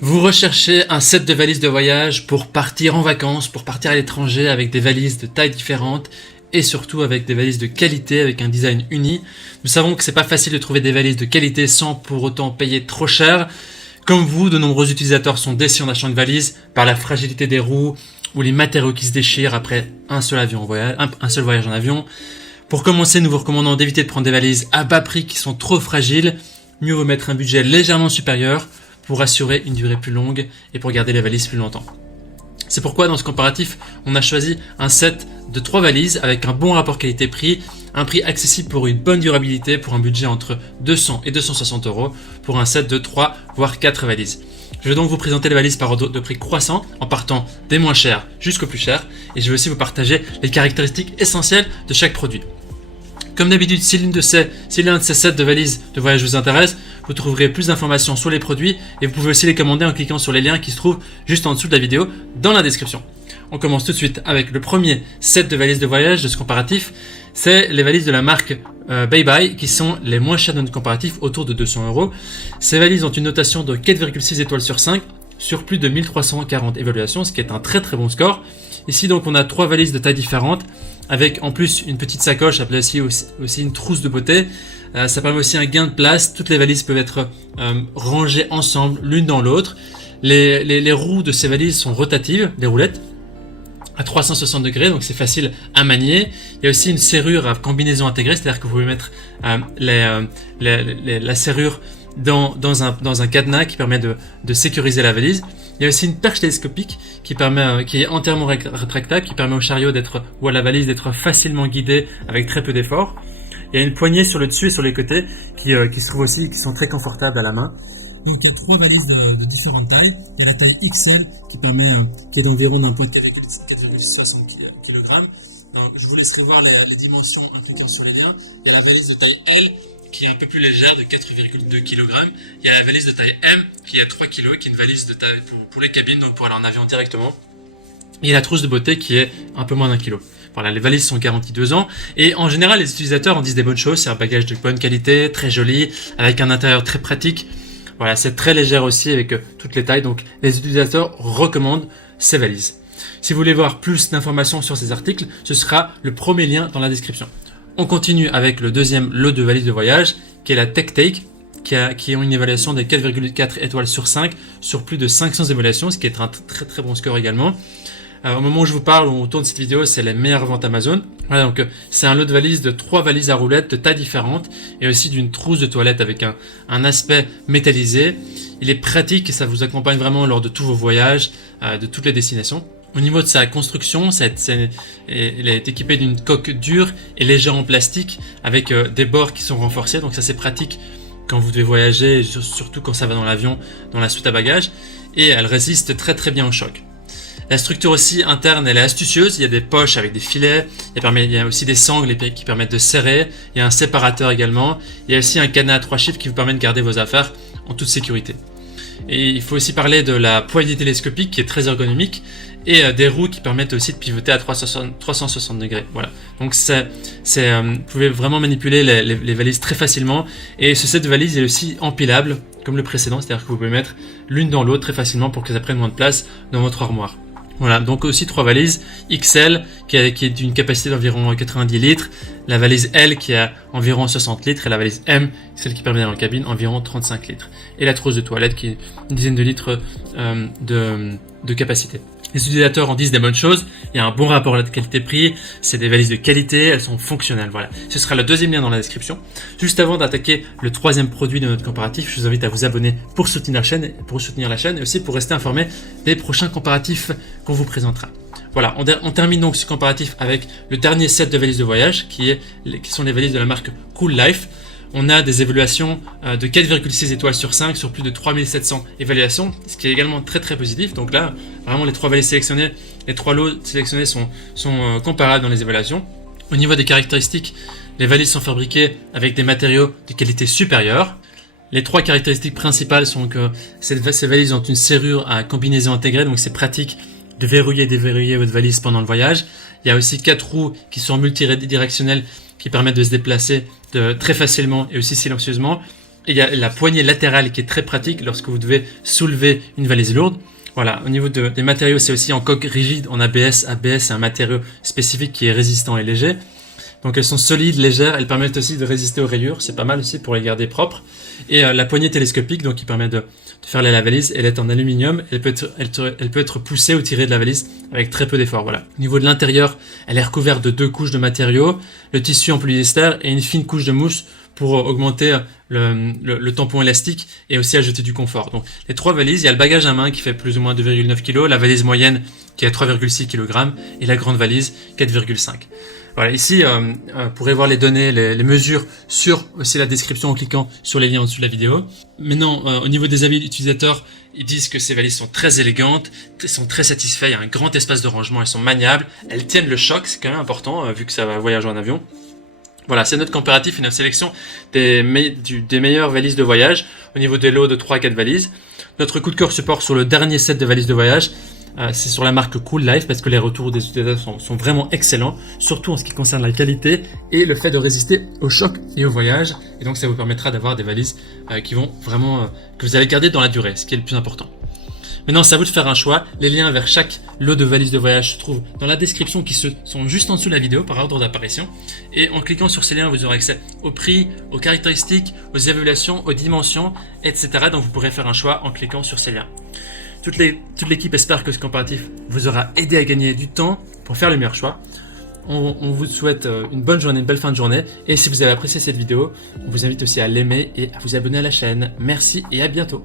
Vous recherchez un set de valises de voyage pour partir en vacances, pour partir à l'étranger avec des valises de tailles différentes et surtout avec des valises de qualité avec un design uni. Nous savons que c'est pas facile de trouver des valises de qualité sans pour autant payer trop cher. Comme vous, de nombreux utilisateurs sont déçus en achetant une valise par la fragilité des roues ou les matériaux qui se déchirent après un seul voyage en avion. Pour commencer, nous vous recommandons d'éviter de prendre des valises à bas prix qui sont trop fragiles. Mieux vaut mettre un budget légèrement supérieur pour assurer une durée plus longue et pour garder les valises plus longtemps. C'est pourquoi dans ce comparatif, on a choisi un set de 3 valises avec un bon rapport qualité-prix, un prix accessible pour une bonne durabilité pour un budget entre 200 et 260 € pour un set de 3 voire 4 valises. Je vais donc vous présenter les valises par ordre de prix croissant en partant des moins chers jusqu'aux plus chers et je vais aussi vous partager les caractéristiques essentielles de chaque produit. Comme d'habitude, si l'un de ces sets de valises de voyage vous intéresse, vous trouverez plus d'informations sur les produits et vous pouvez aussi les commander en cliquant sur les liens qui se trouvent juste en dessous de la vidéo dans la description. On commence tout de suite avec le premier set de valises de voyage de ce comparatif. C'est les valises de la marque Bye Bye qui sont les moins chères de notre comparatif, autour de 200 €. Ces valises ont une notation de 4,6 étoiles sur 5 sur plus de 1340 évaluations, ce qui est un très très bon score. Ici donc on a 3 valises de tailles différentes avec en plus une petite sacoche appelée aussi une trousse de beauté. Ça permet aussi un gain de place. Toutes les valises peuvent être rangées ensemble l'une dans l'autre. Les roues de ces valises sont rotatives, les roulettes, à 360 degrés, donc c'est facile à manier. Il y a aussi une serrure à combinaison intégrée, c'est-à-dire que vous pouvez mettre la serrure dans un cadenas qui permet de sécuriser la valise. Il y a aussi une perche télescopique qui est entièrement rétractable, qui permet au chariot ou à la valise d'être facilement guidée avec très peu d'effort. Il y a une poignée sur le dessus et sur les côtés qui se trouvent aussi, qui sont très confortables à la main. Donc il y a 3 valises de différentes tailles. Il y a la taille XL qui est d'environ d'un point de 4,60 kg. Donc, je vous laisserai voir les dimensions en cliquant sur les liens. Il y a la valise de taille L qui est un peu plus légère de 4,2 kg. Il y a la valise de taille M qui est à 3 kg, qui est une valise de taille pour les cabines, donc pour aller en avion directement. Et la trousse de beauté qui est un peu moins d'1 kg. Voilà, les valises sont garanties 2 ans. Et en général, les utilisateurs en disent des bonnes choses. C'est un bagage de bonne qualité, très joli, avec un intérieur très pratique. Voilà, c'est très légère aussi avec toutes les tailles. Donc, les utilisateurs recommandent ces valises. Si vous voulez voir plus d'informations sur ces articles, ce sera le premier lien dans la description. On continue avec le deuxième lot de valises de voyage, qui est la TechTake, qui ont une évaluation de 4,4 étoiles sur 5 sur plus de 500 évaluations, ce qui est un très très bon score également. Au moment où je vous parle, où on tourne cette vidéo, c'est les meilleures ventes Amazon. Voilà, donc c'est un lot de valises de 3 valises à roulettes de tailles différentes et aussi d'une trousse de toilette avec un aspect métallisé. Il est pratique et ça vous accompagne vraiment lors de tous vos voyages, de toutes les destinations. Au niveau de sa construction, elle est équipée d'une coque dure et légère en plastique avec des bords qui sont renforcés. Donc ça c'est pratique quand vous devez voyager, surtout quand ça va dans l'avion, dans la soute à bagages. Et elle résiste très très bien au choc. La structure aussi interne, elle est astucieuse. Il y a des poches avec des filets. Il y a aussi des sangles qui permettent de serrer. Il y a un séparateur également. Il y a aussi un cadenas à 3 chiffres qui vous permet de garder vos affaires en toute sécurité. Et il faut aussi parler de la poignée télescopique qui est très ergonomique et des roues qui permettent aussi de pivoter à 360 degrés. Voilà. Donc vous pouvez vraiment manipuler les valises très facilement. Et ce set de valises est aussi empilable comme le précédent, c'est-à-dire que vous pouvez mettre l'une dans l'autre très facilement pour que ça prenne moins de place dans votre armoire. Voilà, donc aussi 3 valises XL qui est d'une capacité d'environ 90 litres, la valise L qui a environ 60 litres et la valise M, celle qui permet d'aller en cabine, environ 35 litres. Et la trousse de toilette qui est une dizaine de litres de capacité. Les utilisateurs en disent des bonnes choses, il y a un bon rapport à la qualité-prix, c'est des valises de qualité, elles sont fonctionnelles. Voilà. Ce sera le deuxième lien dans la description. Juste avant d'attaquer le troisième produit de notre comparatif, je vous invite à vous abonner pour soutenir la chaîne et aussi pour rester informé des prochains comparatifs qu'on vous présentera. Voilà, on termine donc ce comparatif avec le dernier set de valises de voyage qui sont les valises de la marque Cool Life. On a des évaluations de 4,6 étoiles sur 5 sur plus de 3700 évaluations, ce qui est également très très positif. Donc là, vraiment les 3 valises sélectionnées, les 3 lots sélectionnés sont comparables dans les évaluations. Au niveau des caractéristiques, les valises sont fabriquées avec des matériaux de qualité supérieure. Les 3 caractéristiques principales sont que ces valises ont une serrure à combinaison intégrée, donc c'est pratique de verrouiller et déverrouiller votre valise pendant le voyage. Il y a aussi 4 roues qui sont multidirectionnelles qui permettent de se déplacer très facilement et aussi silencieusement. Et il y a la poignée latérale qui est très pratique lorsque vous devez soulever une valise lourde. Voilà, au niveau des matériaux, c'est aussi en coque rigide, en ABS. ABS, c'est un matériau spécifique qui est résistant et léger. Donc elles sont solides, légères, elles permettent aussi de résister aux rayures, c'est pas mal aussi pour les garder propres. Et la poignée télescopique, donc qui permet de faire aller la valise, elle est en aluminium, elle peut être poussée ou tirée de la valise avec très peu d'effort. Voilà. Au niveau de l'intérieur, elle est recouverte de 2 couches de matériaux, le tissu en polyester et une fine couche de mousse pour augmenter le tampon élastique et aussi ajouter du confort. Donc les 3 valises, il y a le bagage à main qui fait plus ou moins 2,9 kg, la valise moyenne qui est à 3,6 kg et la grande valise 4,5 kg. Voilà, ici, vous pourrez voir les données, les mesures sur aussi la description en cliquant sur les liens en dessous de la vidéo. Maintenant, au niveau des avis utilisateurs, ils disent que ces valises sont très élégantes, ils sont très satisfaits, il y a un grand espace de rangement, elles sont maniables, elles tiennent le choc, c'est quand même important vu que ça va voyager en avion. Voilà, c'est notre comparatif et notre sélection des meilleures valises de voyage au niveau des lots de 3 à 4 valises. Notre coup de cœur se porte sur le dernier set de valises de voyage. C'est sur la marque Cool Life parce que les retours des utilisateurs sont vraiment excellents, surtout en ce qui concerne la qualité et le fait de résister au choc et au voyage. Et donc ça vous permettra d'avoir des valises qui vont vraiment que vous allez garder dans la durée, ce qui est le plus important. Maintenant, c'est à vous de faire un choix. Les liens vers chaque lot de valises de voyage se trouvent dans la description qui sont juste en dessous de la vidéo par ordre d'apparition. Et en cliquant sur ces liens, vous aurez accès au prix, aux caractéristiques, aux évaluations, aux dimensions, etc. Donc vous pourrez faire un choix en cliquant sur ces liens. Toute l'équipe espère que ce comparatif vous aura aidé à gagner du temps pour faire le meilleur choix. On vous souhaite une bonne journée, une belle fin de journée. Et si vous avez apprécié cette vidéo, on vous invite aussi à l'aimer et à vous abonner à la chaîne. Merci et à bientôt.